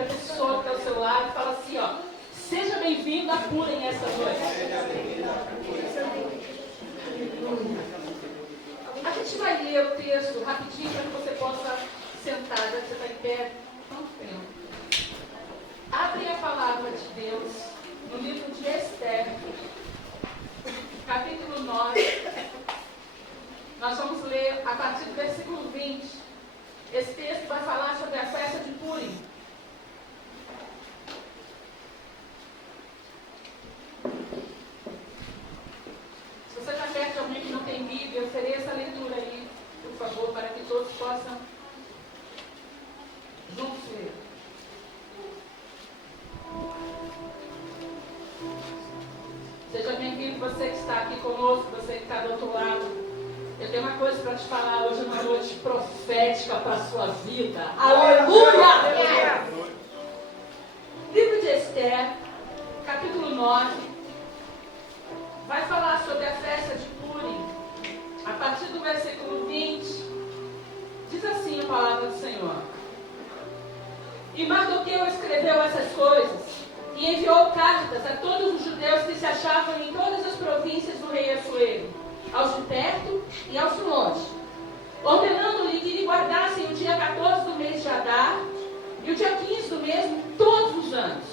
para a pessoa que está ao seu lado e fala assim, ó, seja bem-vindo a Purim essa noite. A gente vai ler o texto rapidinho para que você possa sentar, já que você está em pé tanto tempo. Abre a palavra de Deus no livro de Esther, capítulo 9. Nós vamos ler a partir do versículo 20. Esse texto vai falar sobre a festa de Purim. Se você está perto de alguém que não tem Bíblia, ofereça a leitura aí, por favor, para que todos possam juntos ler. Seja bem-vindo você que está aqui conosco, você que está do outro lado. Eu tenho uma coisa para te falar hoje, uma noite profética para a sua vida. Aleluia! Livro de Esther, capítulo 9, vai falar sobre a festa de Purim. A partir do versículo 20, diz assim a palavra do Senhor. E Mardoqueu escreveu essas coisas e enviou cartas a todos os judeus que se achavam em todas as províncias do rei Assuero, aos de perto e aos de longe, ordenando-lhe que lhe guardassem o dia 14 do mês de Adar e o dia 15 do mesmo todos os anos,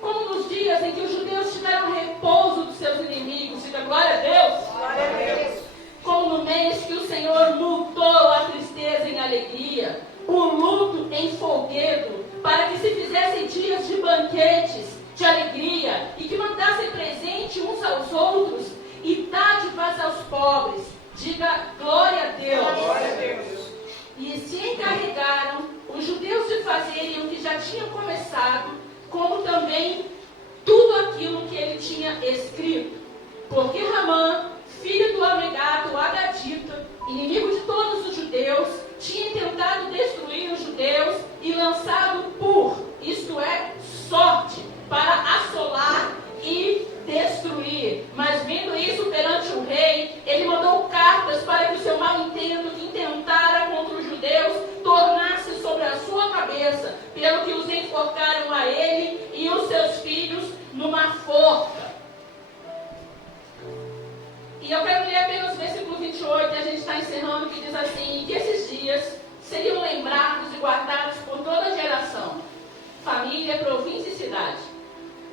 como nos dias em que os judeus tiveram repouso dos seus inimigos. Diga glória a Deus! Glória a Deus! Como no mês que o Senhor mudou a tristeza em alegria, o luto em folguedo, para que se fizessem dias de banquetes, de alegria, e que mandassem presente uns aos outros e dádivas aos pobres. Diga glória a Deus. Glória a Deus. E se encarregaram os judeus de fazerem o que já tinham começado, como também tudo aquilo que ele tinha escrito. Porque Ramã, filho do Amegato, o Agadita, inimigo de todos os judeus, tinha tentado destruir os judeus e lançado isto é, sorte, para assolar e destruir. Mas vendo isso perante o rei, ele mandou cartas para que o seu mal intento que intentara contra os judeus tornasse sobre a sua cabeça, pelo que os enforcaram a ele e os seus filhos numa forca. E eu quero ler apenas o versículo 28, e a gente está encerrando, que diz assim: que esses dias seriam lembrados e guardados por toda a geração, família, província e cidade,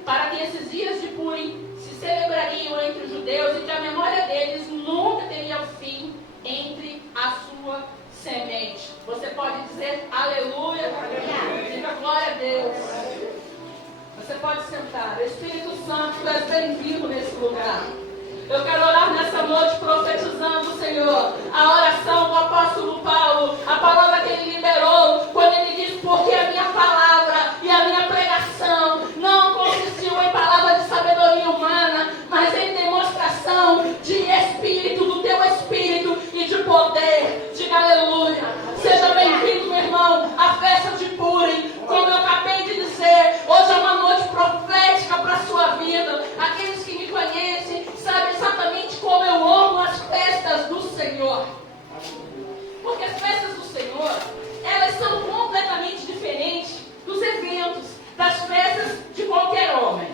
para que esses dias de Purim se celebrariam entre os judeus e que a memória deles nunca teria fim entre a sua semente. Você pode dizer aleluia, aleluia. Diga glória a Deus. Você pode sentar. Espírito Santo, tu és bem-vindo nesse lugar. Eu quero orar nessa noite profetizando, Senhor, a oração do apóstolo Paulo, a palavra que ele liberou, quando ele disse: porque a minha palavra e a minha pregação não consistiu em palavra de sabedoria humana, mas em demonstração de Espírito, do teu Espírito e de poder. Diga aleluia. Seja bem-vindo, meu irmão, à festa de Purim. Como eu acabei de dizer, hoje é uma noite profética para a sua vida. Aqueles que me conhecem sabem exatamente como eu amo as festas do Senhor. Porque as festas do Senhor, elas são completamente diferentes dos eventos, das festas de qualquer homem.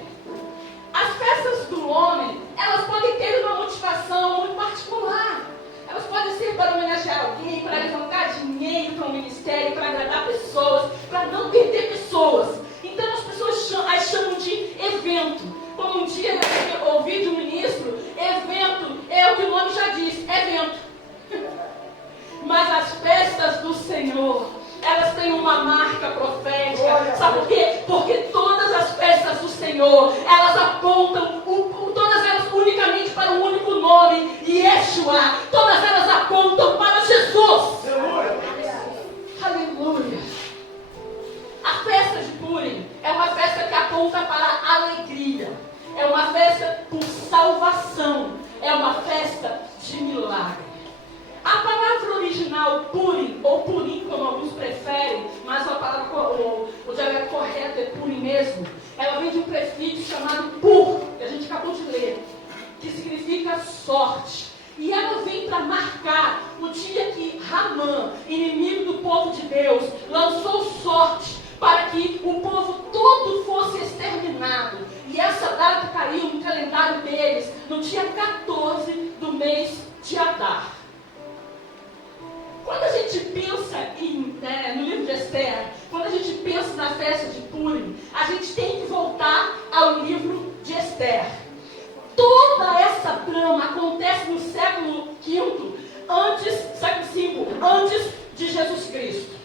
As festas do homem, elas podem ter uma motivação muito particular. Elas podem ser para homenagear alguém, para levantar dinheiro para um ministério, para agradar pessoas, para não perder pessoas. Então as pessoas as chamam de evento. Como um dia eu ouvi de um ministro, evento é o que o nome já diz, evento. Mas as festas do Senhor, elas têm uma marca profética. Sabe por quê? Porque todas as festas do Senhor, elas apontam, todas elas unicamente para um único nome, Yeshua. Todas elas apontam para Jesus. Aleluia. A festa de Purim é uma festa que aponta para a alegria. É uma festa por salvação. É uma festa de milagre. A palavra original Purim, ou Purim como alguns preferem, mas a palavra, o dialeto correto é Purim mesmo, ela vem de um prefixo chamado Pur, que a gente acabou de ler, que significa sorte. E ela vem para marcar o dia que Ramã, inimigo do povo de Deus, lançou sorte para que na festa de Purim, a gente tem que voltar ao livro de Esther. Toda essa trama acontece no século V, século V, antes de Jesus Cristo.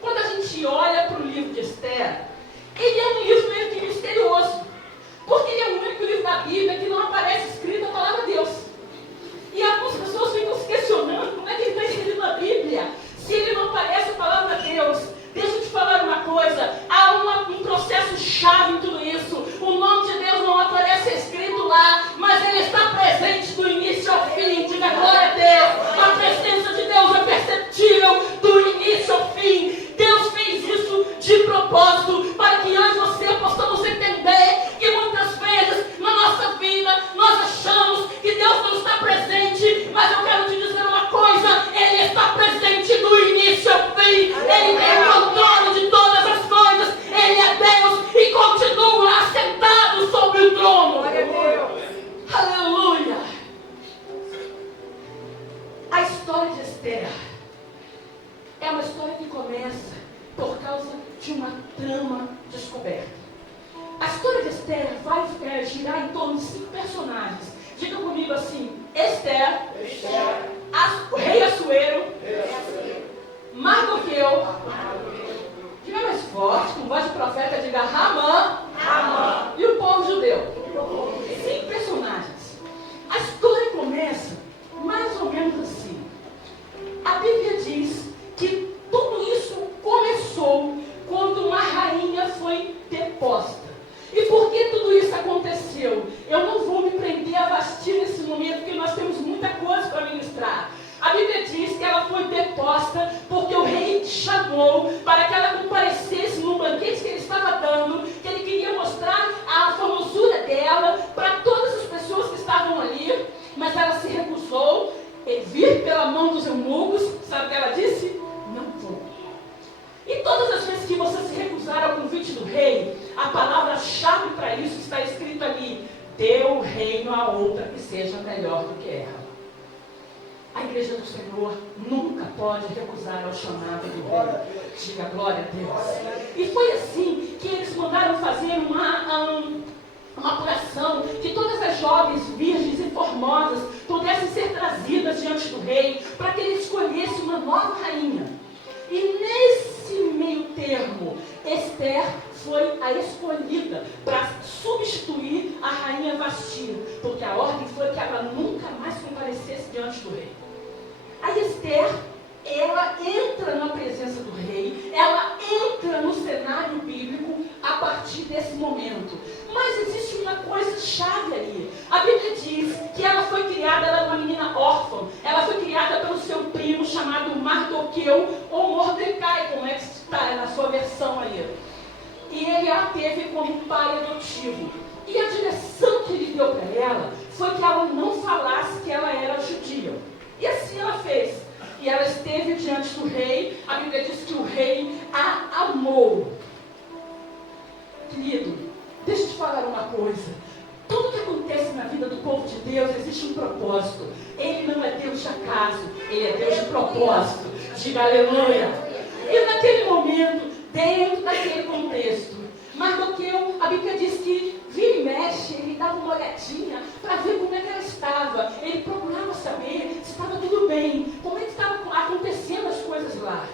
Quando a gente olha para o livro de Esther, ele é um livro meio que misterioso, porque ele é o único livro da Bíblia que não aparece escrito a palavra de Deus. E algumas pessoas ficam se questionando como é que ele está escrito na Bíblia, se ele não aparece a palavra de Deus. Deixa eu te falar uma coisa, há um processo chave em tudo isso. O nome de Deus não aparece escrito lá, mas ele está presente do início ao fim. Diga glória a Deus. A presença de Deus é perceptível do início ao fim. Deus fez isso de propósito, para que eu e você possamos entender que muitas vezes na nossa vida nós achamos que Deus não está presente, mas eu quero te dizer uma coisa, Ele está presente do início ao fim. Ele tem o controle de todas as coisas. Ele é Deus e continua assentado sobre o trono. Aleluia. A história de Esther é uma história que começa por causa de uma trama descoberta. A história de Esther vai girar em torno de 5 personagens. Diga comigo assim: Esther, o rei Assuero, Mardoqueu, diga mais forte, com voz de profeta, diga Ramã, e o povo judeu. 5 personagens. A história começa mais ou menos assim. A Bíblia diz que tudo isso começou quando uma rainha foi deposta. E por que tudo isso aconteceu? Eu não vou me prender a Vasti nesse momento, porque nós temos muita coisa para ministrar. A Bíblia diz que ela foi deposta porque o rei chamou para que ela comparecesse no banquete que ele estava dando, que ele queria mostrar a formosura dela para todas as pessoas que estavam ali, mas ela se recusou vir pela mão dos eunucos. Sabe o que ela disse? Não vou. E todas as vezes que você se recusar ao convite do rei, a palavra-chave para isso está escrito ali: dê o reino a outra que seja melhor do que ela. A igreja do Senhor nunca pode recusar ao chamado do rei. Diga glória a Deus. E foi assim que eles mandaram fazer uma apuração, que todas as jovens virgens e formosas pudessem ser trazidas diante do rei, para que ele escolhesse uma nova rainha. E nesse meio termo, Esther foi a escolhida para substituir a rainha Vasti, porque a ordem foi que ela nunca mais comparecesse diante do rei. A Esther, ela entra na presença do rei, ela entra no cenário bíblico a partir desse momento. Mas existe uma coisa chave ali. A Bíblia diz que ela foi criada, ela era uma menina órfã, ela foi criada pelo seu primo chamado Mardoqueu, ou Mordecai, como é que está na sua versão aí. E ele a teve como pai adotivo. E a direção que ele deu para ela foi que ela não falasse que ela era judia. E assim ela fez. E ela esteve diante do rei. A Bíblia diz que o rei a amou. Querido, deixa eu te falar uma coisa. Tudo que acontece na vida do povo de Deus, existe um propósito. Ele não é Deus de acaso, Ele é Deus de propósito. Diga aleluia. E naquele momento, dentro daquele contexto, Mardoqueu, a Bíblia diz que vira e mexe, ele dava uma olhadinha para ver como é que ela estava. Ele procurava saber se estava tudo bem, como é que estavam acontecendo as coisas lá.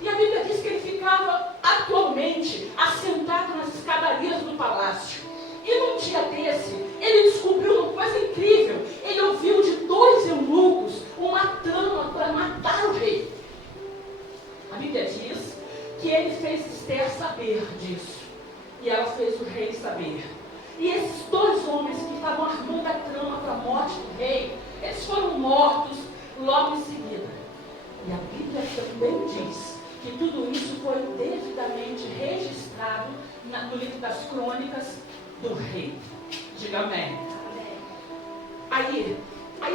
E a Bíblia diz que ele ficava atualmente assentado nas escadarias do palácio. E num dia desse, ele descobriu uma coisa incrível. Ele ouviu de 2 eunucos uma trama para matar o rei. A Bíblia diz que ele fez Esther saber disso. E ela fez o rei saber. E esses 2 homens que estavam armando a trama para a morte do rei, eles foram mortos logo em seguida. E a Bíblia também diz que tudo isso foi devidamente registrado no livro das crônicas do rei. Diga amém. Aí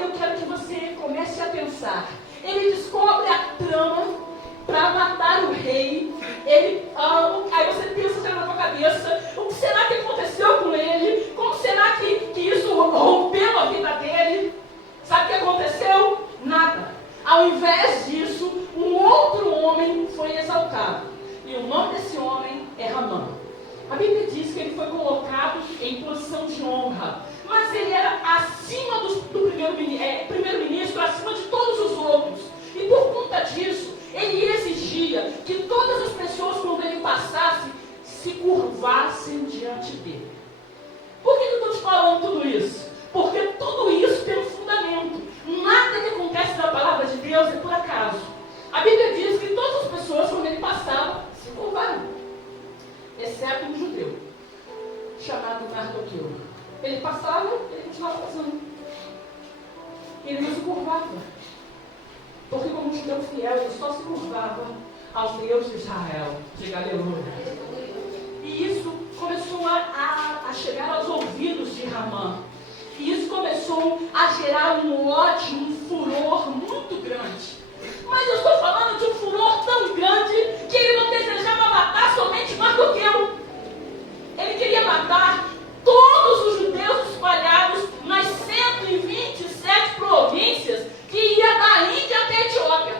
eu quero que você comece a pensar. Ele descobre a trama para matar o rei. Aí você pensa na sua cabeça: o que será que aconteceu com ele? Como será que isso rompeu a vida dele? Sabe o que aconteceu? Nada. Ao invés disso, um outro homem foi exaltado. E o nome desse desse homem é Ramã. A Bíblia diz que ele foi colocado em posição de honra, mas ele era acima do primeiro-ministro, acima de todos os outros. E por conta disso, ele exigia que todas as pessoas, quando ele passasse, se curvassem diante dele. Por que eu estou te falando tudo isso? Porque tudo isso tem um fundamento. Nada que acontece na palavra de Deus é por acaso. A Bíblia diz que todas as pessoas, quando ele passava, se curvaram, exceto um judeu, chamado Mardoqueu. Ele passava, ele continuava passando. Ele não se curvava. Porque como um judeu fiel, ele só se curvava ao Deus de Israel. Diga aleluia. E isso começou a chegar aos ouvidos de Ramã. E isso começou a gerar um ódio, um furor muito grande. Mas eu estou falando de um furor tão grande que ele não desejava matar somente Mardoqueu. Ele queria matar todos os judeus espalhados nas 127 províncias que ia da Índia até a Etiópia.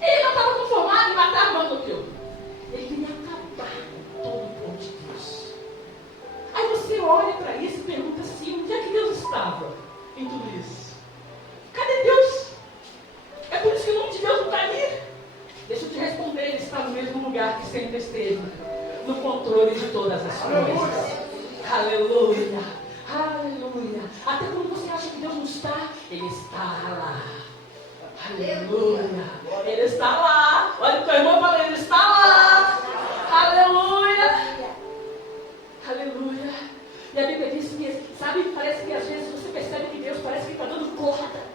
Ele não estava conformado em matar Mardoqueu. Ele queria acabar com todo o povo de Deus. Aí você olha para isso e pergunta assim, onde é que Deus estava em tudo isso? Cadê Deus? É por isso que o nome de Deus não está ali. Deixa eu te responder, ele está no mesmo lugar que sempre esteve, no controle de todas as coisas. Aleluia, aleluia. Até quando você acha que Deus não está, ele está lá. Aleluia, ele está lá. Olha o teu irmão falando, ele está lá. Aleluia, aleluia. E a Bíblia diz que, sabe, parece que às vezes você percebe que Deus parece que está dando corda.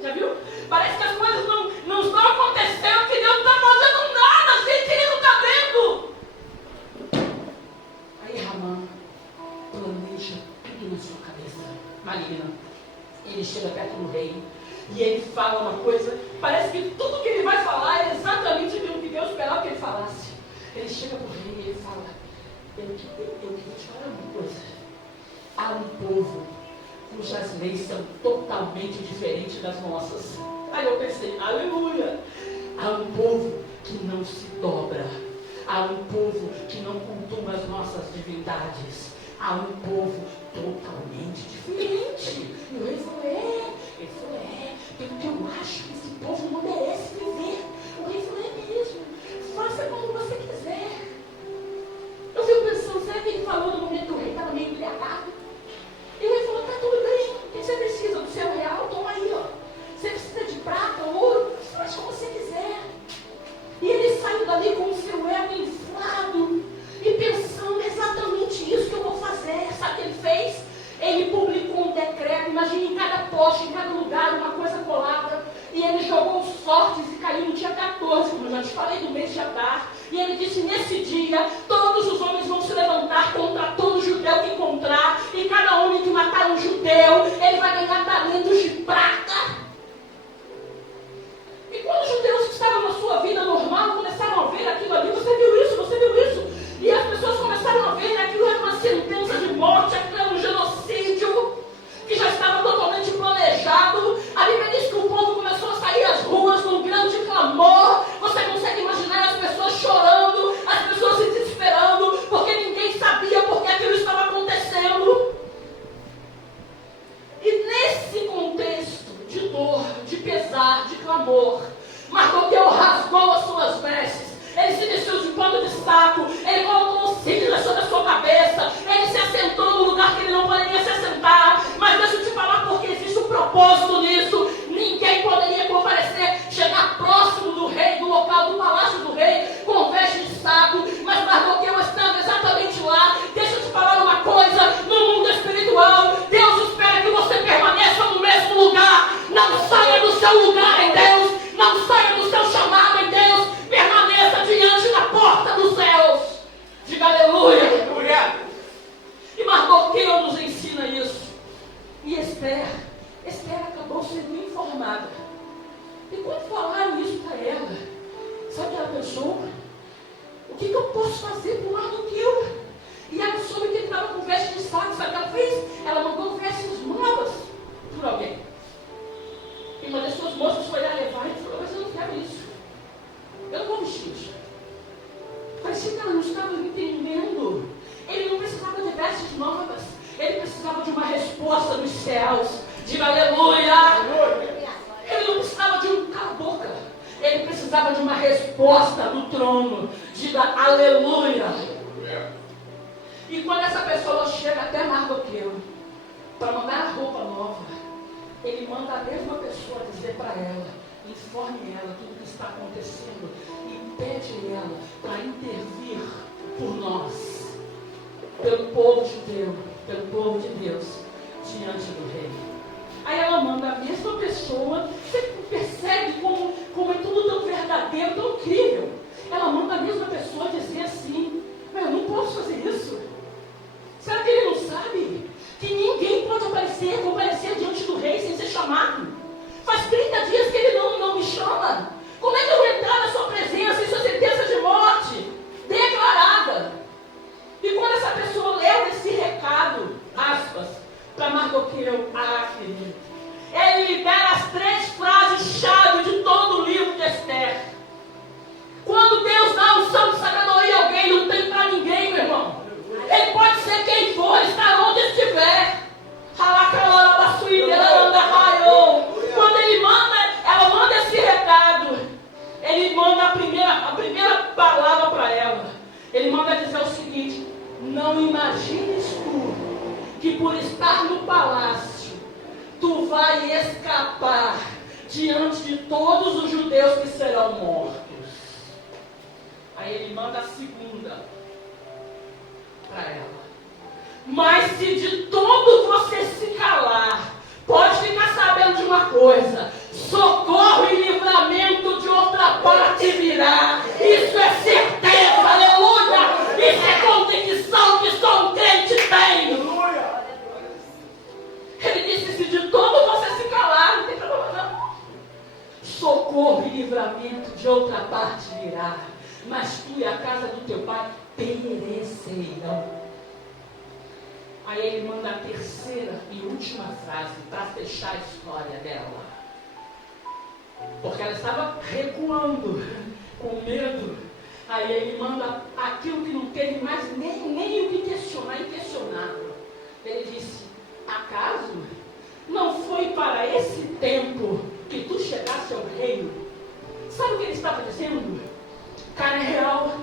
Já viu? Parece que as coisas não estão acontecendo, que Deus não está fazendo nada, gente, ele não está vendo. Aí Ramã planeja tudo na sua cabeça maligna. Ele chega perto do rei e ele fala uma coisa, parece que tudo que ele vai falar é exatamente aquilo que Deus esperava que ele falasse. Ele chega para o rei e ele fala, eu queria te falar uma coisa. Há um povo cujas leis são totalmente diferentes das nossas. Aí eu pensei, aleluia. Há um povo que não se dobra. Há um povo que não cultua as nossas divindades. Há um povo totalmente diferente. E o rei falou, Ele falou, porque eu acho que esse povo não merece viver. O rei falou, é mesmo. Faça como você quiser. Eu fico pensando, será que ele falou no momento que o rei estava meio embriagado? E o rei falou, tá tudo bem. O que você precisa? Do seu real? Toma aí, ó. Você precisa de prata, ouro? Você faz como você quiser. E ele saiu dali com o seu ego inflado e pensando exatamente isso que eu vou fazer. Sabe o que ele fez? Ele publicou um decreto, imagine em cada poste, em cada lugar, uma coisa colada. E ele jogou os sortes e caiu no dia 14, como eu já te falei, do mês de Adar. E ele disse, nesse dia, todos os homens vão se levantar contra todo judeu que encontrar. E cada homem que matar um judeu, ele vai ganhar talentos de prata. E quando os judeus que estavam na sua vida normal começaram a ver aquilo ali, você viu isso? E as pessoas começaram a ver que aquilo era uma sentença de morte, aquilo era um genocídio, que já estava totalmente planejado. A Bíblia diz que o povo começou a sair às ruas num grande clamor. Você consegue imaginar as pessoas chorando, as pessoas se desesperando, porque ninguém sabia por que aquilo estava acontecendo. E nesse contexto de dor, de pesar, de clamor, Mardoqueu rasgou as suas vestes, ele se vestiu de pano de saco, ele colocou um cinto sobre a sua cabeça, ele se assentou no lugar que ele não poderia se assentar. Mas deixa eu te falar porque existe um propósito nisso. Ninguém poderia comparecer, chegar próximo do rei, do local do palácio do rei, com veste de saco, mas Mardoqueu estava exatamente lá. Deixa eu te falar uma coisa, no mundo espiritual, Deus espera que você permaneça no mesmo lugar. Não saia do seu lugar em Deus, não saia do seu chamado em Deus, permaneça diante da porta dos céus. Diga aleluia. E Mardoqueu nos ensina isso. E Esther acabou sendo informada. E quando falaram isso para ela, sabe o que ela pensou? O que eu posso fazer por Mardoqueu? E ela soube que ele estava com veste de saco. Sabe o que ela fez? Ela mandou vestes novas por alguém. E uma das suas moças foi lá levar e falou, mas eu não quero isso. Eu não vou vestir isso. parecia que ela não estava entendendo. Ele não precisava de vestes novas. Ele precisava de uma resposta dos céus. Diga aleluia! Ele não precisava de um cala-boca. Ele precisava de uma resposta do trono. Diga aleluia! E quando essa pessoa chega até Mardoqueu para mandar a roupa nova, ele manda a mesma pessoa dizer para ela, informe ela tudo o que está acontecendo e pede ela para intervir por nós, pelo povo judeu, pelo povo de Deus, diante do rei. Aí ela manda a mesma pessoa. Você percebe como é tudo tão verdadeiro, tão incrível. Ela manda a mesma pessoa dizer assim, mas eu não posso fazer isso. Será que ele não sabe que ninguém pode comparecer diante do rei sem ser chamado? Faz 30 dias que ele não me chama. Como é que eu vou entrar na sua presença em sua sentença de morte declarada? E quando essa pessoa leva esse recado, aspas, para Mardoqueu, querido, ele libera as 3 frases-chave de todo o livro de Esther. Quando Deus dá um santo de sabedoria a alguém, não tem para ninguém, meu irmão. Ele pode ser quem for, estar onde estiver. Quando ela manda esse recado, ele manda a primeira palavra para ela. Ele manda dizer o seguinte: não imagines tu que por estar no palácio, tu vai escapar diante de todos os judeus que serão mortos. Aí ele manda a segunda para ela. Mas se de todo você se calar, pode ficar sabendo de uma coisa: socorro e livramento de outra parte virá. Isso é certeza, aleluia! Isso é convicção que só um crente tem. Ele disse: se de todo você se calar, não tem problema não. Socorro e livramento de outra parte virá, mas tu e a casa do teu pai perecerão. Aí ele manda a terceira e última frase para fechar a história dela. Porque ela estava recuando, com medo. Aí ele manda aquilo que não teve mais nem o que questionar, inquestionável. Ele disse: acaso não foi para esse tempo que tu chegaste ao reino? Sabe o que ele estava dizendo? Cara, é real.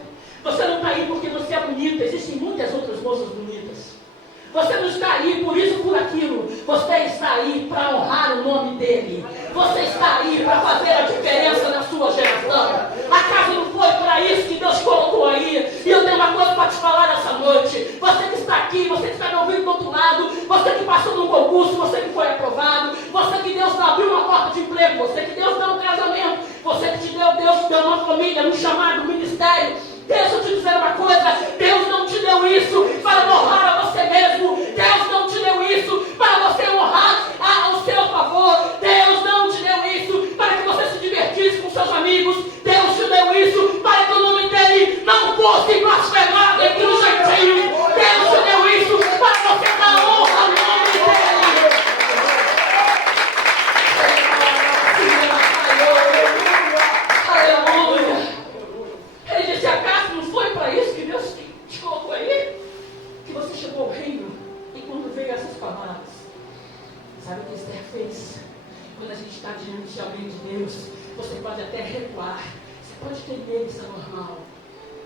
Você não está aí porque você é bonita. Existem muitas outras moças bonitas. Você não está aí por isso ou por aquilo. Você está aí para honrar o nome dele. Você está aí para fazer a diferença na sua geração. Acaso não foi para isso que Deus colocou aí? E eu tenho uma coisa para te falar nessa noite. Você que está aqui, você que está me ouvindo do outro lado, você que passou num concurso, você que foi aprovado, você que Deus abriu uma porta de emprego, você que Deus deu um casamento, você que Deus deu uma família, um chamado, um ministério. Deixa eu te dizer uma coisa: Deus não te deu isso para honrar a você mesmo. Deus não te deu isso para você honrar ao seu favor. Deus não te deu isso para que você se divertisse com seus amigos. Deus te deu isso para que o nome dele não fosse blasfemado entre os gentios. Deus te deu isso para você dar honra ao nome dele. Aleluia. Ele disse: acaso não foi para isso que Deus te colocou aí? Que você chegou ao reino e quando veio essas palavras, sabe o que Esther fez? Quando a gente está diante de alguém de Deus, você pode até recuar, você pode ter medo, isso é normal.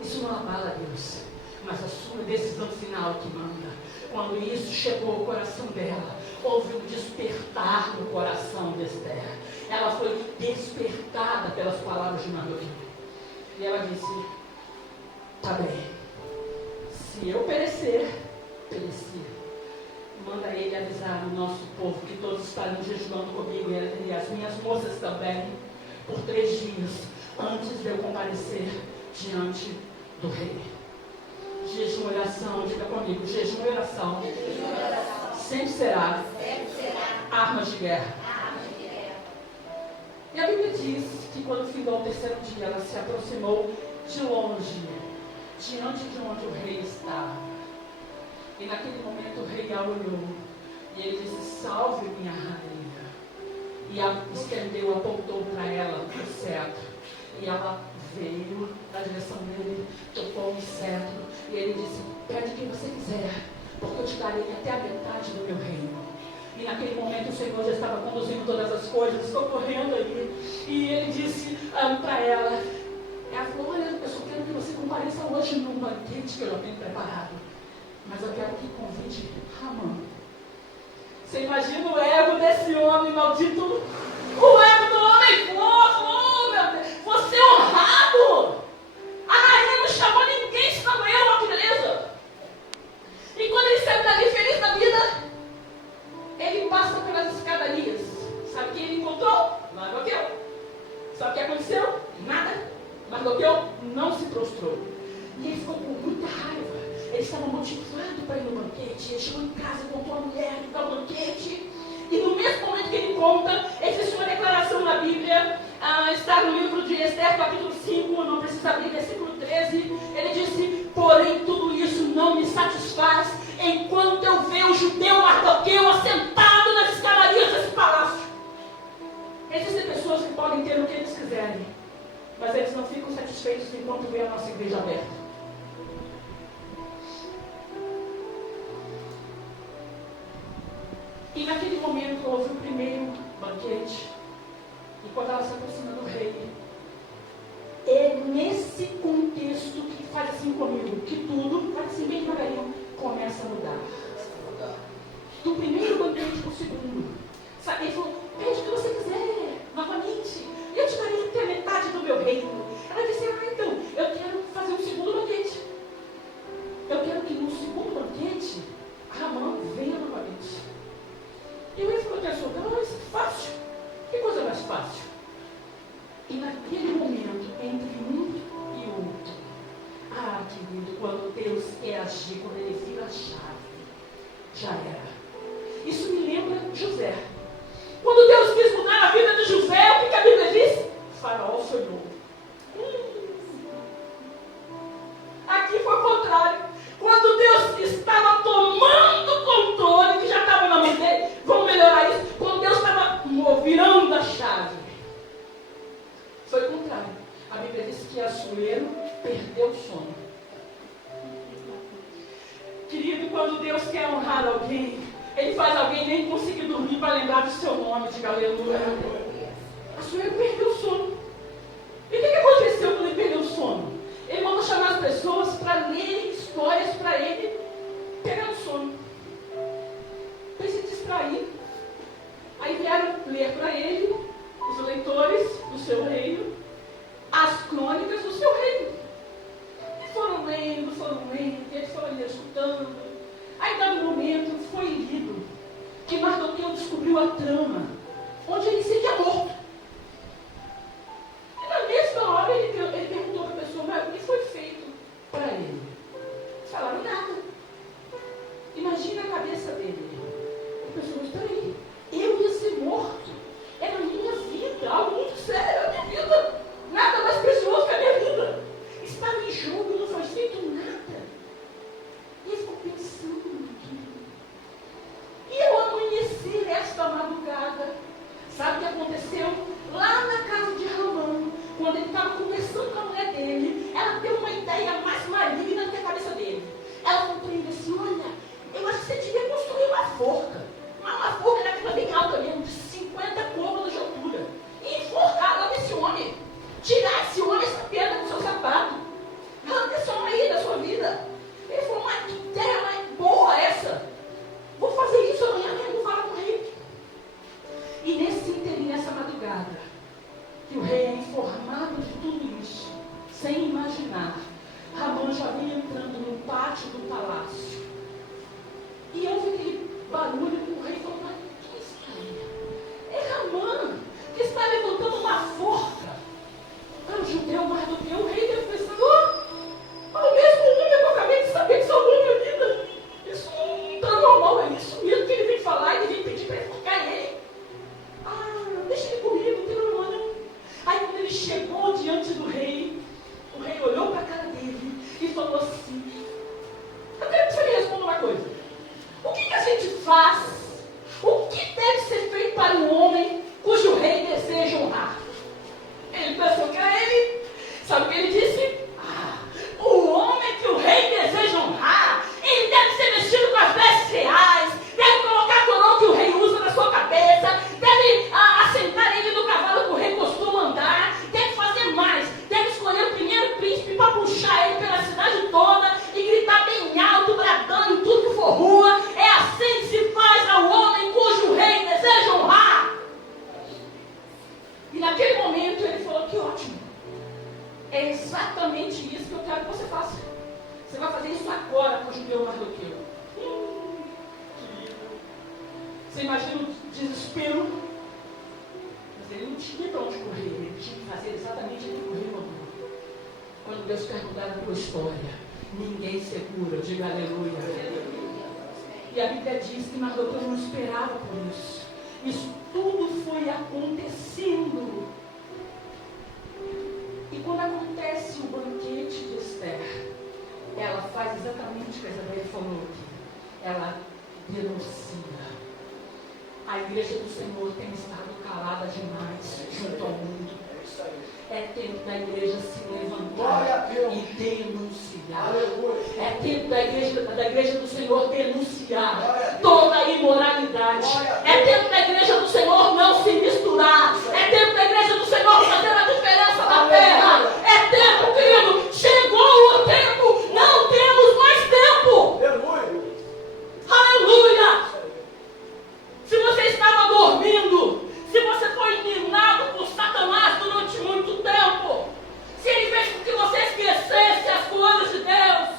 Isso não abala Deus, mas a sua decisão final que manda. Quando isso chegou ao coração dela, houve um despertar no coração de Esther. Ela foi despertada pelas palavras de Mardoqueu. E ela disse: tá bem, se eu perecer, pereci. Manda ele avisar o nosso povo que todos estarão jejuando comigo e as minhas moças também, por 3 dias, antes de eu comparecer diante do rei. Jejum e oração, diga comigo: jejum e oração sempre será armas de guerra. E a Bíblia diz que quando findou o 3º dia, ela se aproximou de longe, diante de onde o rei estava. E naquele momento o rei a olhou e ele disse: salve minha rainha. E estendeu, apontou para ela o cetro. E ela veio na direção dele, tocou em até a metade do meu reino. E naquele momento o Senhor já estava conduzindo todas as coisas, estou correndo ali. E ele disse para ela, ela falou, olha, eu só quero que você compareça hoje num banquete que eu já tenho preparado. Mas eu quero que convide Ramã. Você imagina o ego desse homem maldito? O ego do homem fofo, oh, meu Deus, você é honrado. A rainha não chamou ninguém, senão eu, ó, que beleza. E quando ele saiu dali feliz da vida, ele passa pelas escadarias. Sabe o que ele encontrou? Mardoqueu. Sabe o que aconteceu? Nada. Mardoqueu não se prostrou. E ele ficou com muita raiva. Ele estava motivado para ir no banquete. Ele chegou em casa, contou a mulher que está no banquete. E no mesmo momento que ele conta, existe uma declaração na Bíblia, está no livro de Esther, capítulo 5, não precisa abrir, versículo 13. Ele disse, porém tudo isso não me satisfaz, enquanto eu ver o judeu Mardoqueu assentado nas escadarias desse palácio. Existem pessoas que podem ter o que eles quiserem, mas eles não ficam satisfeitos enquanto vê a nossa igreja aberta. E naquele momento houve o primeiro banquete. E quando ela se aproxima do rei, é nesse contexto que faz assim comigo, que tudo, faz assim bem devagarinho, começa a mudar. Do primeiro banquete para o segundo. Sabe, ele falou, pede o que você quiser, novamente. Eu te darei até a metade do meu reino. Ela disse, então, eu quero fazer um segundo banquete. Eu quero que no segundo banquete, Ramã venha novamente. E o rei falou, não, isso é fácil. Que coisa mais fácil? E naquele momento, entre um e outro, querido, quando Deus quer agir, quando ele vira a chave, já era. Isso me lembra José. Quando Deus quis mudar a vida de José, o que a Bíblia diz? Faraó sonhou. Aqui foi o contrário. Quando Deus estava tomando o controle, que já estava na mão dele, vamos melhorar isso. Quando Deus estava virando a chave, foi o contrário. A Bíblia diz que Assuero perdeu o sono. Querido, quando Deus quer honrar alguém, ele faz alguém nem conseguir dormir para lembrar do seu nome, de aleluia. Assuero perdeu o sono. E o que aconteceu quando ele perdeu o sono? Ele mandou chamar as pessoas para lerem histórias para ele pegar no sono. Para ele se distrair. Aí vieram ler para ele, os leitores do seu reino, as crônicas do seu reino. E foram lendo, e eles foram ali escutando. Aí, dado momento, foi lido que Mardoqueu descobriu a trama, onde ele seria morto. E na mesma hora ele perguntou para a pessoa, mas o que foi feito para ele? Eles falaram nada. Imagina a cabeça dele. A pessoa, mas peraí, eu ia ser morto. Era a minha vida, algo muito sério, a minha vida. Nada mais precioso que a minha vida. Estava em jogo e não foi feito nada. E ele ficou pensando naquilo. E ao amanhecer esta madrugada, sabe o que aconteceu? Lá na casa de Ramã, quando ele estava conversando com a mulher dele, ela deu uma ideia mais maligna do que a cabeça dele. Ela falou para ele assim, olha, eu acho que você devia construir uma forca. Uma forca daquela bem alta mesmo, de 50 côvados de altura. E enforcar lá nesse homem. Tirar esse homem, essa pedra do seu sapato. Arranca esse homem aí da sua vida. Ele falou, mas que ideia mais boa essa. Vou fazer isso amanhã mesmo, vou falar com o rei. E nesse interim, nessa madrugada, que o rei é informado de tudo isso, sem imaginar, Ramã já vinha entrando no pátio do palácio. E houve aquele barulho que o rei falou, mas quem está aí? É Ramã, que está levantando uma forca para o judeu Mardoqueu. O rei deve pensar, o mesmo homem que eu acabei de saber que salvou a minha vida. Isso não está normal, é isso mesmo que ele vem falar, ele vem pedir para enforcar ele. Deixa ele comigo, não tem problema não. Aí quando ele chegou diante do rei, o rei olhou para a cara dele e falou assim, eu quero te fazer Você imagina o desespero? Mas ele não tinha para onde correr, ele tinha que fazer exatamente o que correu. Quando Deus perguntar a tua história, ninguém segura, diga aleluia. E a Bíblia diz que Mardoqueu não esperava por isso. Isso tudo foi acontecendo. E quando acontece o banquete de Esther, ela faz exatamente o que a Isabel falou aqui. Ela denuncia. A igreja do Senhor tem estado calada demais junto ao mundo. É tempo da igreja se levantar e denunciar. É tempo da igreja do Senhor denunciar toda a imoralidade. É tempo da igreja do Senhor não se misturar. É tempo da igreja do Senhor fazer a diferença na terra. É tempo, querido. Chegou o tempo. Não temos mais tempo. Aleluia. Se você estava dormindo, se você foi minado por Satanás durante muito tempo, se ele fez com que você esquecesse as coisas de Deus,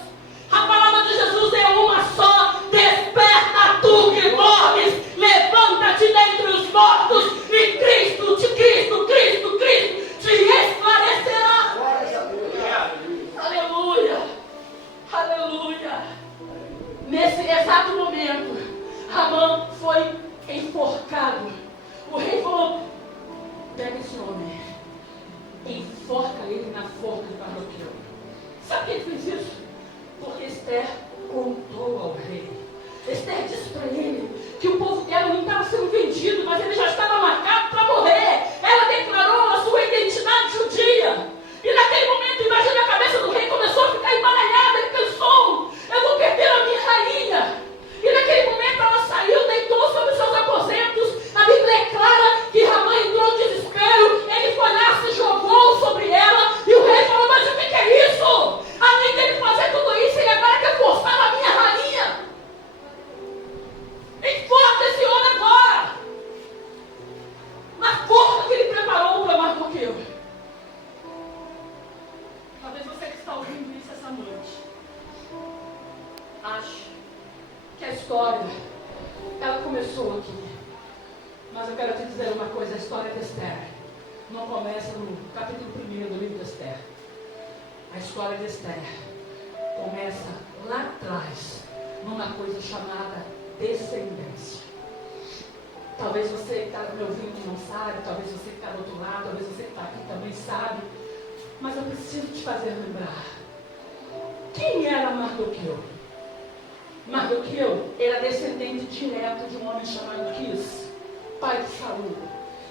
a palavra de Jesus é uma só: desperta tu que dormes, levanta-te dentre os mortos, e Cristo te esclarecerá. Aleluia, aleluia. Nesse exato momento, Amã foi enforcado. O rei falou: pega esse homem, enforca ele na forca de Mardoqueu. Sabe por que ele fez isso? Porque Esther contou ao rei. Esther disse para ele que o povo dela não estava sendo vendido, mas ele já estava marcado para morrer. Ela declarou a sua identidade judia. E naquele momento, imagina, a cabeça do rei começou a ficar embaralhada. Ele pensou: eu vou perder a minha rainha. E naquele momento ela saiu, deitou sobre os seus aposentos. A Bíblia é clara que Ramã entrou em desespero. Ele foi lá, se jogou sobre ela. E o rei falou: mas o que é isso? Além dele fazer tudo isso, ele agora quer forçar a minha rainha. Enforca esse homem agora. Na forca que ele preparou para Mardoqueu. Talvez você que está ouvindo isso essa noite ache que a história, ela começou aqui. Mas eu quero te dizer uma coisa: a história de Esther não começa no capítulo 1 do livro de Esther. A história de Esther começa lá atrás, numa coisa chamada descendência. Talvez você que está me ouvindo não sabe, talvez você que está do outro lado, talvez você que está aqui também sabe, mas eu preciso te fazer lembrar. Quem era Mardoqueu? Mardoqueu era descendente direto de um homem chamado Quis, pai de Saul.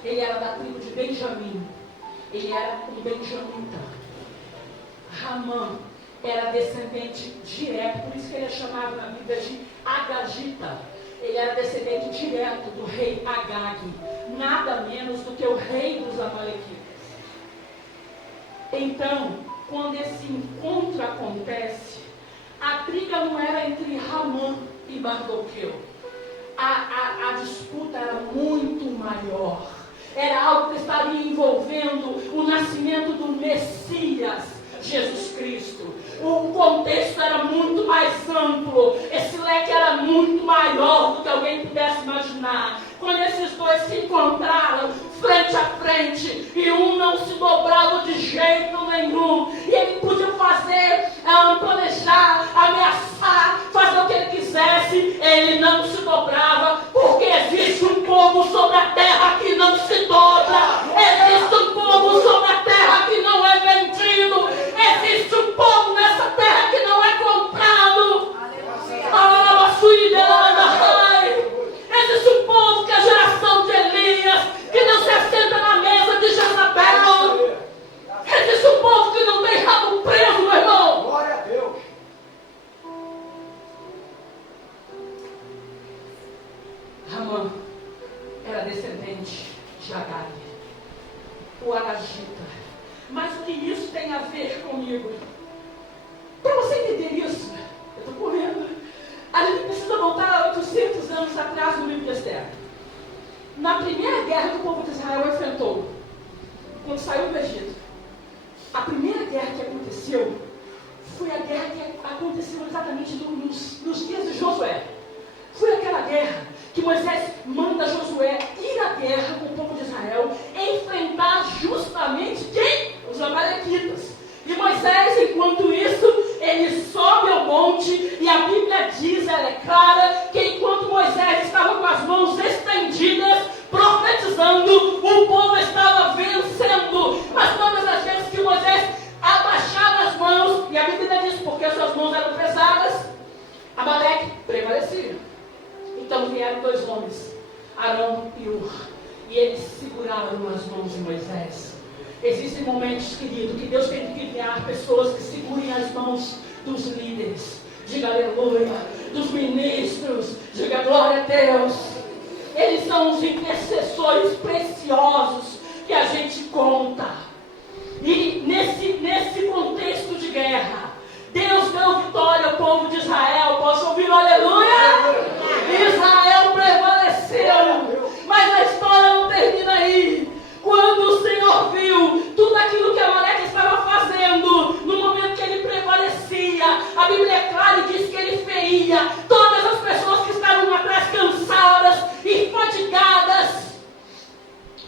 Ele era da tribo de Benjamim. Ele era um benjamita. Ramã era descendente direto, por isso que ele é chamado na Bíblia de Agagita. Ele era descendente direto do rei Agag, nada menos do que o rei dos Amalequitas. Então, quando esse encontro acontece, a briga não era entre Ramã e Mardoqueu. A disputa era muito maior. Era algo que estaria envolvendo o nascimento do Messias, Jesus Cristo. O contexto era muito mais amplo. Esse leque era muito maior do que alguém pudesse imaginar. Quando esses dois se encontraram frente a frente, e um não se dobrava de jeito nenhum, e ele podia fazer, planejar, ameaçar, fazer o que ele quisesse, ele não se dobrava, porque existe um povo sobre a terra que não se dobra, existe um povo sobre a terra que não é vendido, existe um povo nessa terra que não é comprado. Existe um povo que é a geração de Elias, que não se assenta na mesa de Jezabel. Existe um povo que não tem rabo preso, meu irmão. Glória a Deus. Ramã era descendente de Agag, o Agagita. Mas o que isso tem a ver comigo? Para você entender isso, eu estou correndo. A gente precisa voltar a 800 anos atrás no livro de Esther. Na primeira guerra que o povo de Israel enfrentou, quando saiu do Egito, a primeira guerra que aconteceu foi a guerra que aconteceu exatamente nos dias de Josué. Foi aquela guerra que Moisés manda Josué ir à guerra com o povo de Israel, enfrentar justamente quem? Os amalequitas. E Moisés, enquanto isso, ele sobe ao monte, e a Bíblia diz, ela é clara, que enquanto Moisés estava com as mãos estendidas, profetizando, o povo estava vencendo. Mas todas as vezes que Moisés abaixava as mãos, e a Bíblia diz, porque suas mãos eram pesadas, Amaleque prevalecia. Então vieram dois homens, Arão e Ur, e eles seguraram as mãos de Moisés. Existem momentos, querido, que Deus tem que enviar pessoas que segurem as mãos dos líderes. Diga aleluia. Dos ministros. Diga glória a Deus. Eles são os intercessores preciosos que a gente conta. E nesse contexto de guerra, Deus deu vitória ao povo de Israel. Posso ouvir aleluia? Israel prevaleceu. Mas a história não termina aí. Quando o Senhor viu tudo aquilo que Amaleque estava fazendo, no momento que ele prevalecia, a Bíblia é clara e diz que ele feria todas as pessoas que estavam atrás cansadas e fatigadas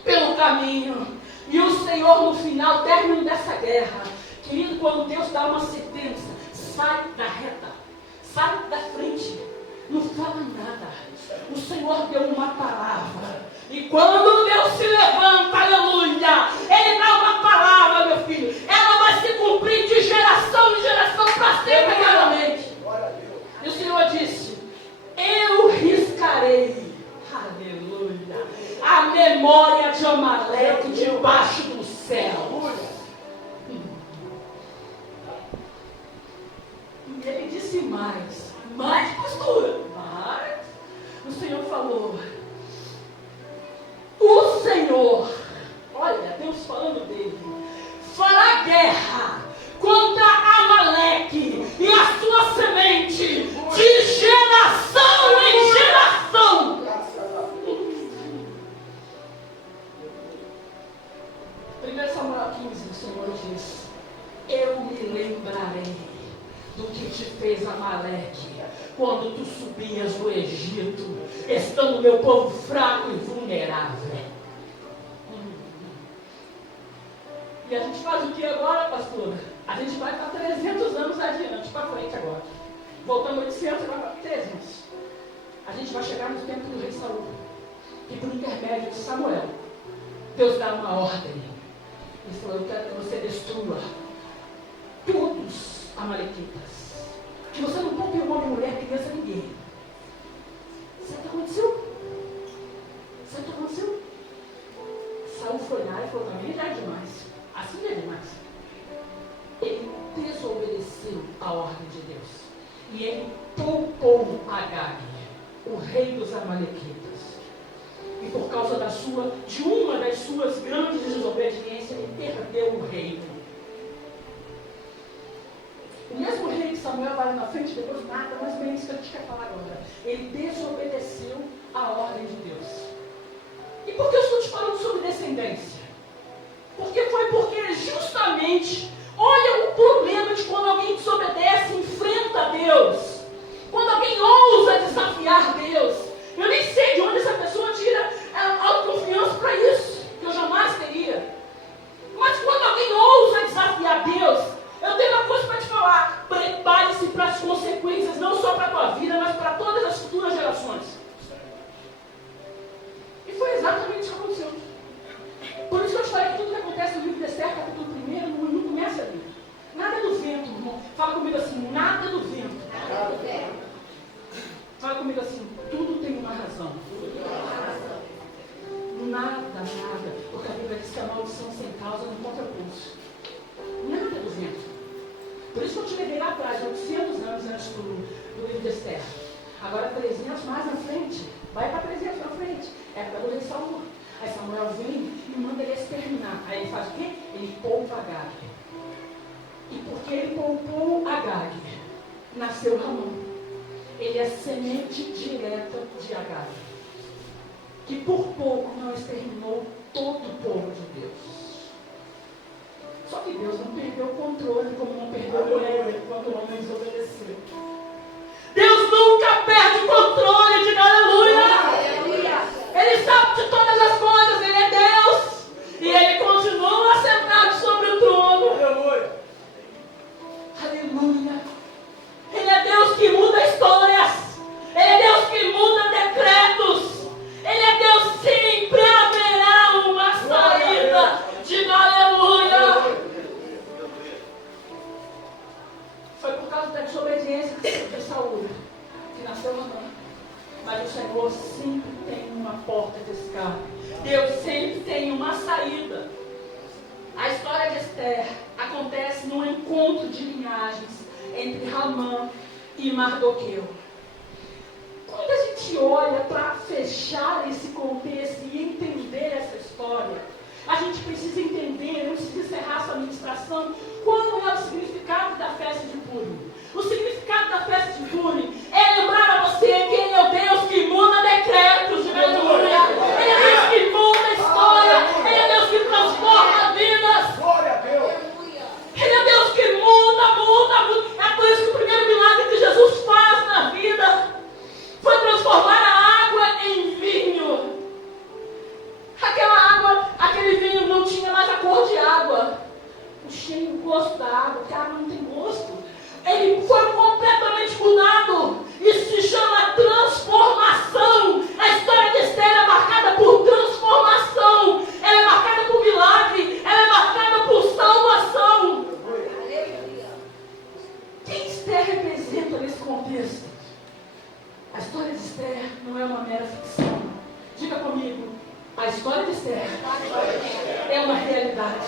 pelo caminho. E o Senhor, no final, término dessa guerra, querido, quando Deus dá uma sentença, sai da reta, sai da frente, não fala nada. O Senhor deu uma palavra. E quando Deus se levanta, aleluia, Ele dá uma palavra, meu filho. Ela vai se cumprir de geração em geração para sempre, eternamente. E o Senhor disse, eu riscarei, aleluia, a memória de Amaleque debaixo do céu. E Ele disse mais pastor, mas o Senhor falou, o Senhor, olha, Deus falando dele, fará guerra contra Amaleque e a sua semente de geração em geração. 1 Samuel 15, o Senhor diz, eu me lembrarei do que te fez Amaleque quando tu subias do Egito, estando meu povo fraco e vulnerável. E a gente faz o que agora, pastora? A gente vai para 300 anos adiante, para frente agora. Voltando 800, agora para 300. A gente vai chegar no tempo do rei Saul. E por intermédio de Samuel, Deus dá uma ordem. Ele falou, eu quero que você destrua todos amalequitas. Que você não poupe homem, mulher, criança, ninguém. Sabe o que aconteceu? Sabe o que aconteceu? Saul foi lá e falou, também já é demais. Assim é demais. Ele desobedeceu a ordem de Deus. E ele poupou Agag, o rei dos amalequitas. E por causa de uma das suas grandes desobediências, ele perdeu o reino. O mesmo rei que Samuel vai na frente, depois nada, mas bem isso que a gente quer falar agora. Ele desobedeceu a ordem de Deus. E por que eu estou te falando sobre descendência? Porque justamente, olha o problema de quando alguém desobedece, enfrenta Deus. Quando alguém ousa desafiar Deus. Eu nem sei de onde essa pessoa tira a autoconfiança para isso, que eu jamais teria. Mas quando alguém ousa desafiar Deus, eu tenho uma coisa para te falar, prepare-se para as consequências, não só para a tua vida, mas para todas as futuras gerações. E foi exatamente isso que aconteceu. Por isso que eu te falei que tudo que acontece no livro de Esther, capítulo 1, não começa ali. Nada do vento, irmão. Fala comigo assim, nada do vento. Nada do vento. Fala comigo assim, tudo tem uma razão. Nada. Porque a Bíblia diz que a maldição sem causa não conta pulso. Nada do vento. Por isso que eu te levei lá atrás, 800 anos antes do livro de Esther. Agora 300 mais na frente. Vai para 300 na frente. É para o rei Saul. Aí Samuel vem e manda ele exterminar. Aí ele faz o quê? Ele poupa Agag. E porque ele poupou Agag, nasceu Ramon. Ele é semente direta de Agag. Que por pouco não exterminou todo o povo de Deus. Só que Deus não perdeu o controle, como não perdeu o Éden, quando o homem desobedeceu. Deus nunca perde o controle, diga aleluia! causa da desobediência de Saul, que nasceu Amã. Mas o Senhor sempre tem uma porta de escape. Deus sempre tem uma saída. A história de Esther acontece num encontro de linhagens entre Ramã e Mardoqueu. Quando a gente olha para fechar esse contexto e entender essa história, a gente precisa entender, antes de encerrar essa ministração, qual é o significado da festa de Púrim. O significado da festa de Púrim é lembrar a você que Ele é o Deus que muda decretos, de aleluia. Ele é o Deus que muda a história. Ele é o Deus que transforma vidas. Glória a Deus. Ele é Deus que muda. É por isso que o primeiro milagre que Jesus faz na vida foi transformar a água em vinho. Aquela água, aquele vinho não tinha mais a cor de água. O cheiro, o gosto da água, porque a água não tem gosto. Ele foi completamente mudado. Isso se chama transformação. A história de Esther é marcada por transformação. Ela é marcada por milagre. Ela é marcada por salvação. Quem Esther representa nesse contexto? A história de Esther não é uma mera ficção. Diga comigo, a história de Esther é uma realidade.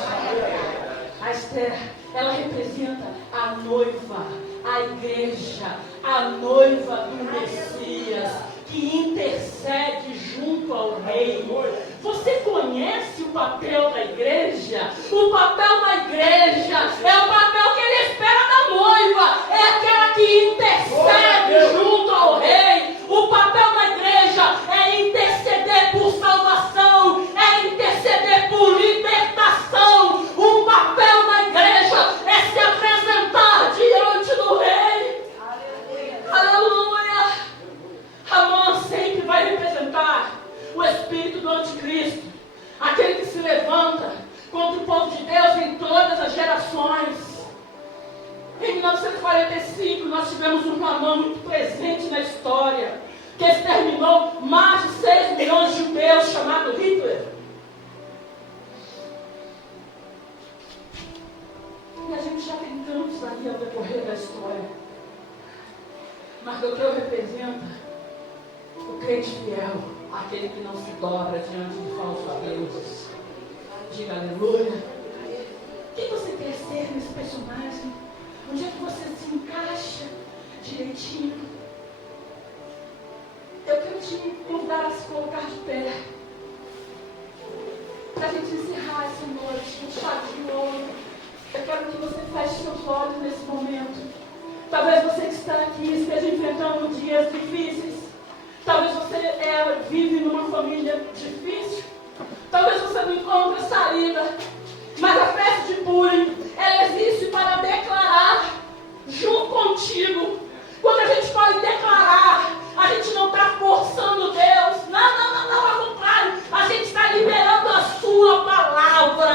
A Esther, ela representa a noiva, a igreja, a noiva do Messias, que intercede junto ao rei. Você conhece o papel da igreja? O papel da igreja é o papel que ele espera da noiva, é aquela que intercede junto ao rei. O papel da igreja é interceder por salvação, é interceder por libertação. O papel da igreja é se apresentar diante do rei. Aleluia! Ramã sempre vai representar o espírito do anticristo, aquele que se levanta contra o povo de Deus em todas as gerações. Em 1945 nós tivemos um Ramã muito presente na história, que exterminou mais de 6 milhões de judeus, chamado Hitler. E a gente já tem tantos ali ao decorrer da história. Mardoqueu representa o crente fiel, aquele que não se dobra diante de falsos deuses. Diga aleluia. Quem você quer ser nesse personagem? Onde é que você se encaixa direitinho? Eu quero te convidar a se colocar de pé, para a gente encerrar essa noite com chave de ouro. Eu quero que você feche seus olhos nesse momento. Talvez você que está aqui esteja enfrentando dias difíceis. Talvez você vive numa família difícil. Talvez você não encontre saída. Mas a festa de Púrim, ela existe para declarar junto contigo. Quando a gente pode declarar, a gente não está forçando Deus. Não, ao contrário. A gente está liberando a sua palavra.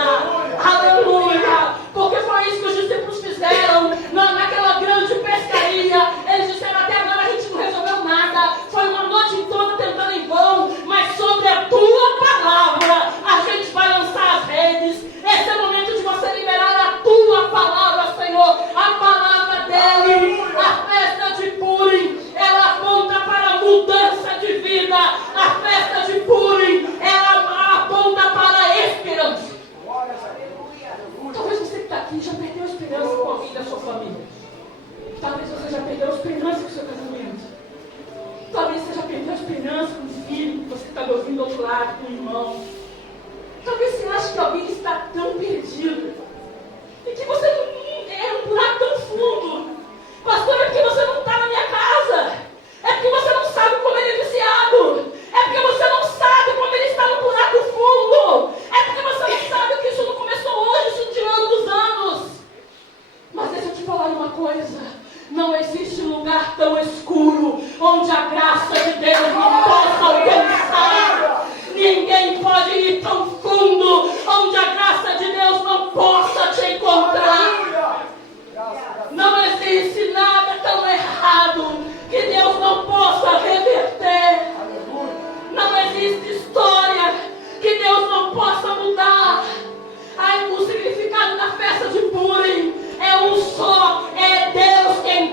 Aleluia. Porque foi isso que os discípulos fizeram naquela grande pescaria. Eles disseram, até agora a gente não resolveu nada. Foi uma noite toda tentando em vão. Mas sobre a tua palavra, a gente vai lançar as redes. Esse é o momento de você liberar a tua palavra, Senhor. A palavra dele. A festa de Púrim, ela aponta para a mudança de vida. A festa de Púrim, ela aponta para a esperança. Talvez você que está aqui já perdeu a esperança com alguém da sua família. Talvez você já perdeu a esperança com o seu casamento. Talvez você já perdeu a esperança com o filho que você está me ouvindo do outro lado, com o irmão. Talvez você ache que alguém está tão perdido e que você não é um buraco tão fundo. Pastor, é porque você não está na minha casa. É porque você não sabe como ele é viciado. É porque você não sabe como ele está no buraco fundo. É porque você não sabe que isso não começou hoje, isso de anos. Mas deixa eu te falar uma coisa. Não existe lugar tão escuro onde a graça de Deus não possa alcançar. Ninguém pode ir tão fundo onde a graça de Deus não possa te encontrar. Não existe nada tão errado que Deus não possa reverter. Não existe história que Deus não possa mudar. O significado da festa de Púrim é um só. É Deus quem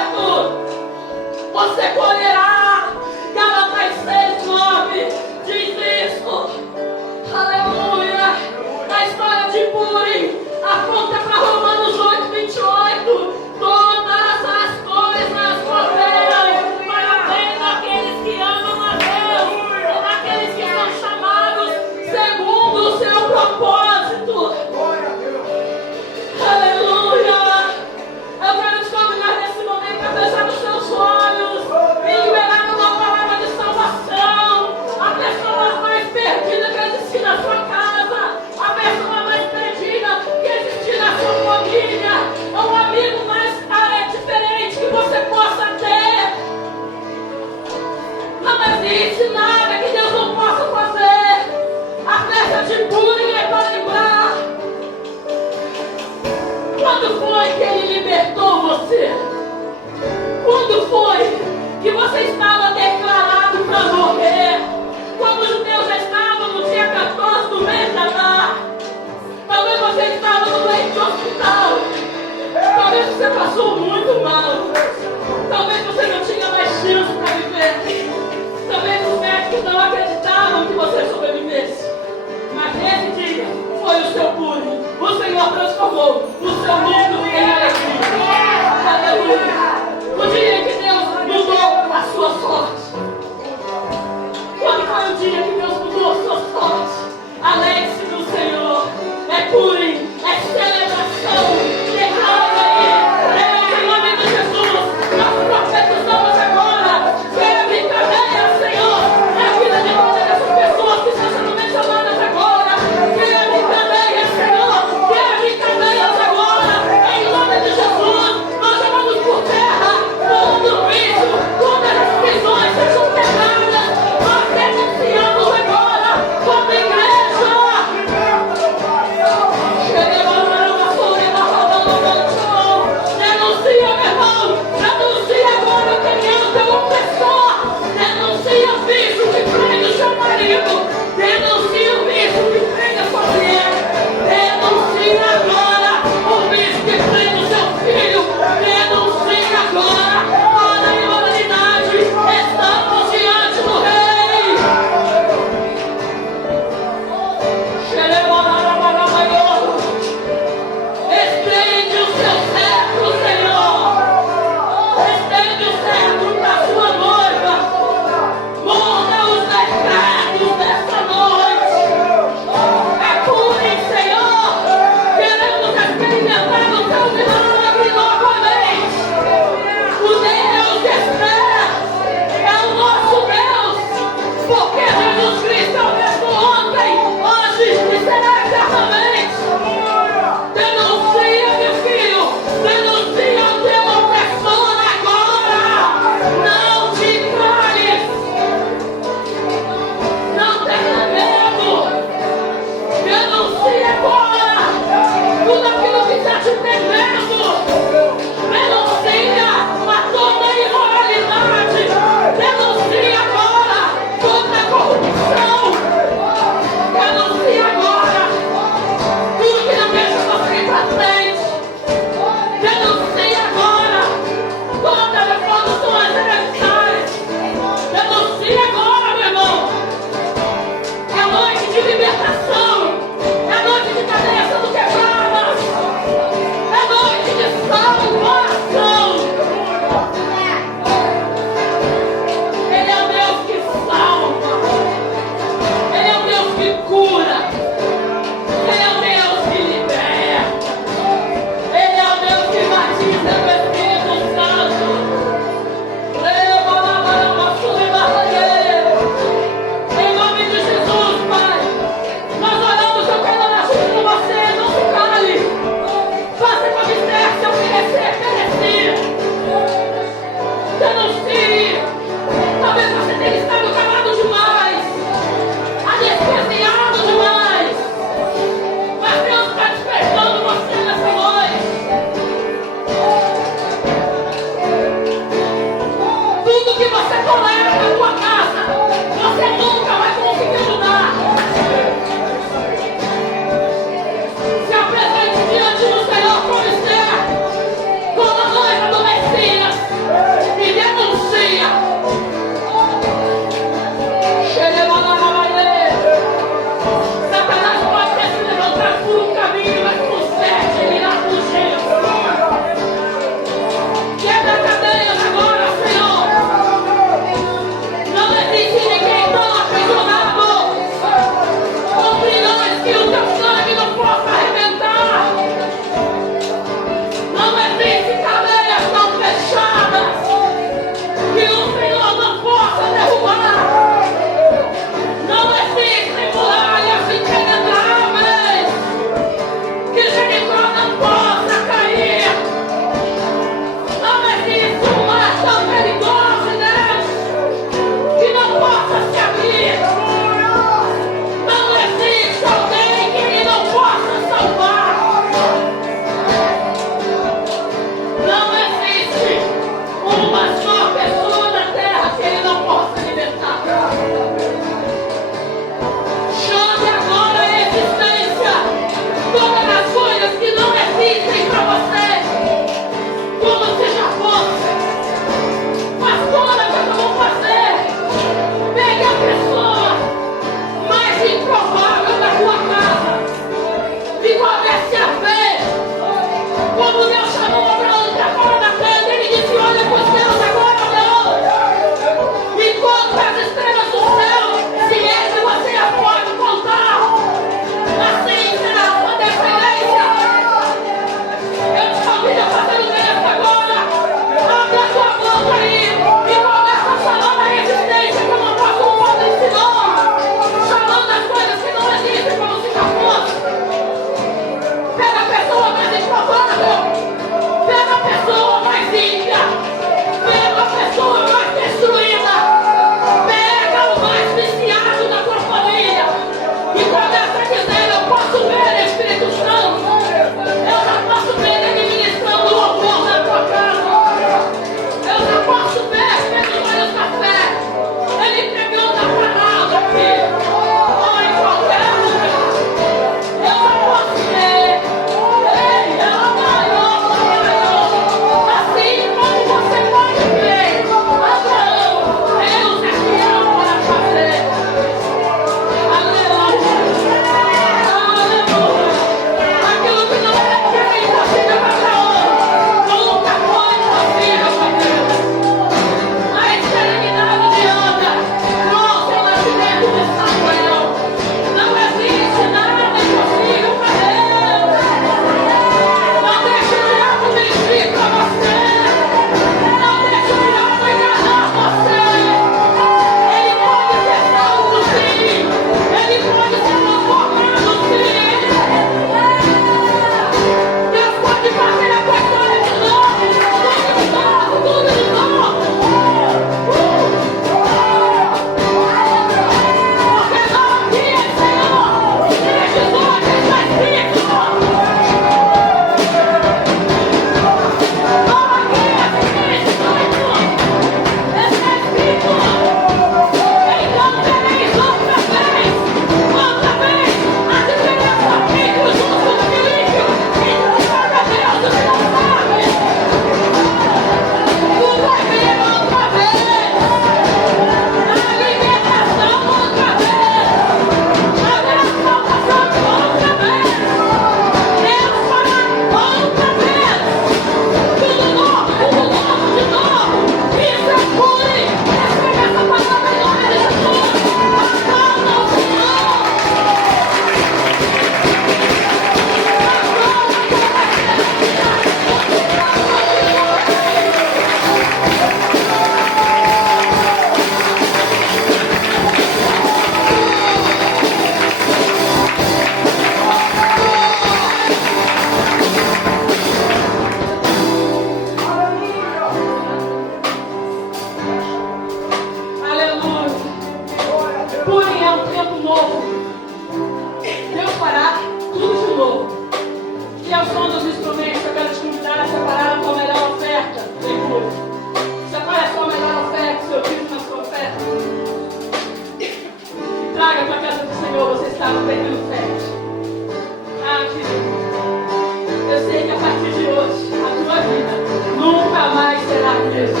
igreja?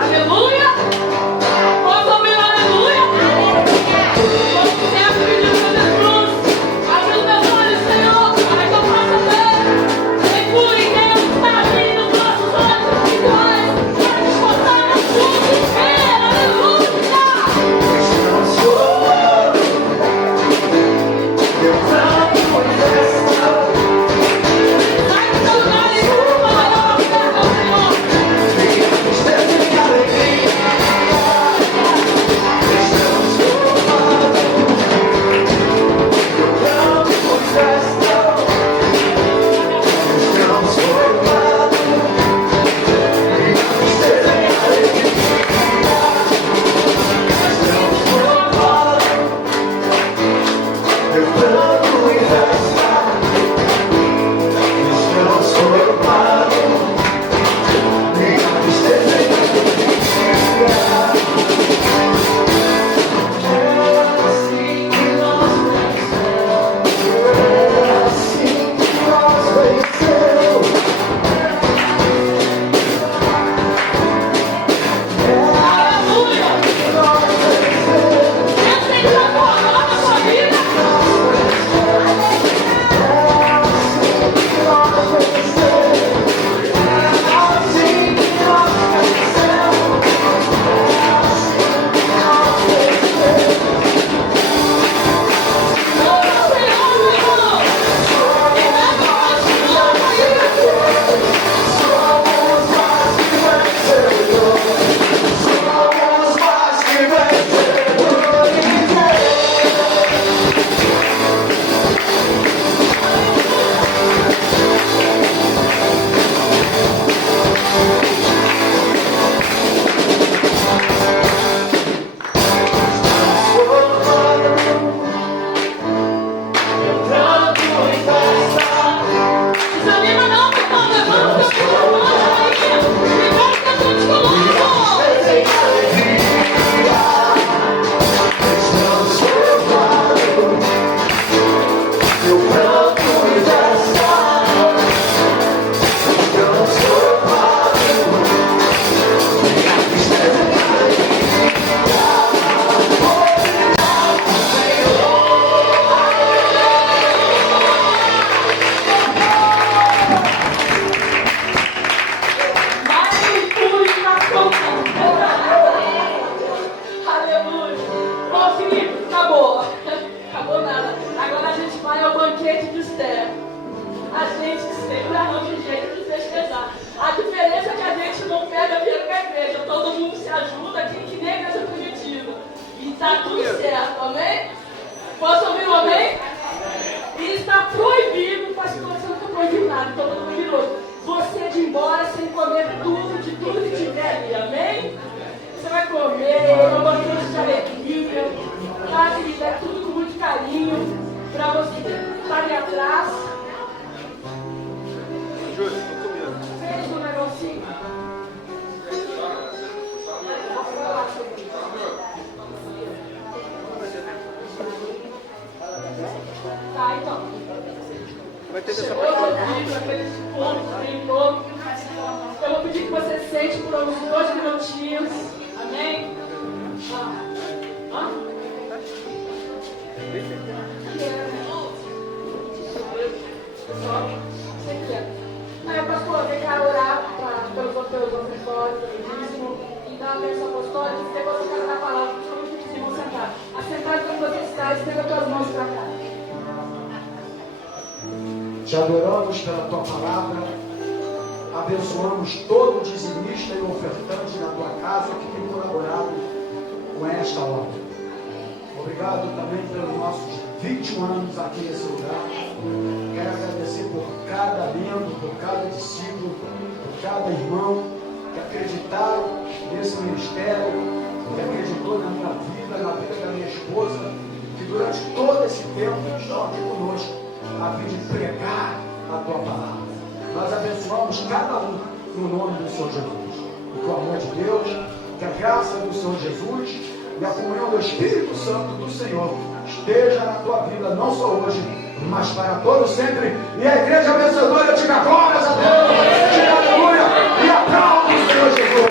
Aleluia! Posso ouvir um aleluia? Vamos sempre pedir para Jesus. Abre os meus olhos, Senhor, para que eu possa ver. Segure Deus está abrindo os nossos olhos espirituais para descontar a tudo e ver. Aleluia! Sai do seu lugar e fala a oferta ao Senhor. Aleluia! Essa é a boa nova da sua vida. Desanima não, meu irmão, levanta o seu olho aí. Libera que eu te coloco. Vai tudo na conta. Aleluia. Bom, Felipe, acabou. Acabou nada. Agora a gente vai ao banquete de Esther. A gente segura a mão de jeito de festejar. A diferença é que a gente não pega dinheiro com a igreja. Todo mundo se ajuda aqui, que nem a igreja primitiva. E tá tudo certo, amém? Posso ouvir um amém? E está proibido, pastor, você não está proibido nada, então todo mundo virou. Você de ir embora sem comer tudo, de tudo que tiver ali, amém? Você vai comer, uma bandeja de alegria, tá, querida? É tudo com muito carinho, para você estar ali atrás. Fez um negocinho. Tá, então. Vai ter essa Chegou o vídeo, aqueles pontos brincou. Eu vou pedir que você sente por uns 2 minutinhos. Amém? Hã? Você quer? Aí, pastor, vem cá orar pelos ofertórios, pelo dízimo, e dar uma bênção apostólica. Depois eu quero dar a palavra para os que vão sentar. Assentar como você está, estenda as tuas mãos para cá. Te adoramos pela tua palavra, abençoamos todo dizimista e ofertante na tua casa que tem colaborado com esta obra. Obrigado também pelos nossos 21 anos aqui nesse lugar. Quero agradecer por cada membro, por cada discípulo, por cada irmão que acreditaram nesse ministério, que acreditou na minha vida, na vida da minha esposa, que durante todo esse tempo estão aqui conosco, a fim de pregar a tua palavra. Nós abençoamos cada um no nome do Senhor Jesus. Que o amor de Deus, que a graça do Senhor Jesus e a comunhão do Espírito Santo do Senhor esteja na tua vida, não só hoje, mas para todos sempre. E a igreja vencedora diga glórias a Deus, diga aleluia e aplaude o Senhor Jesus.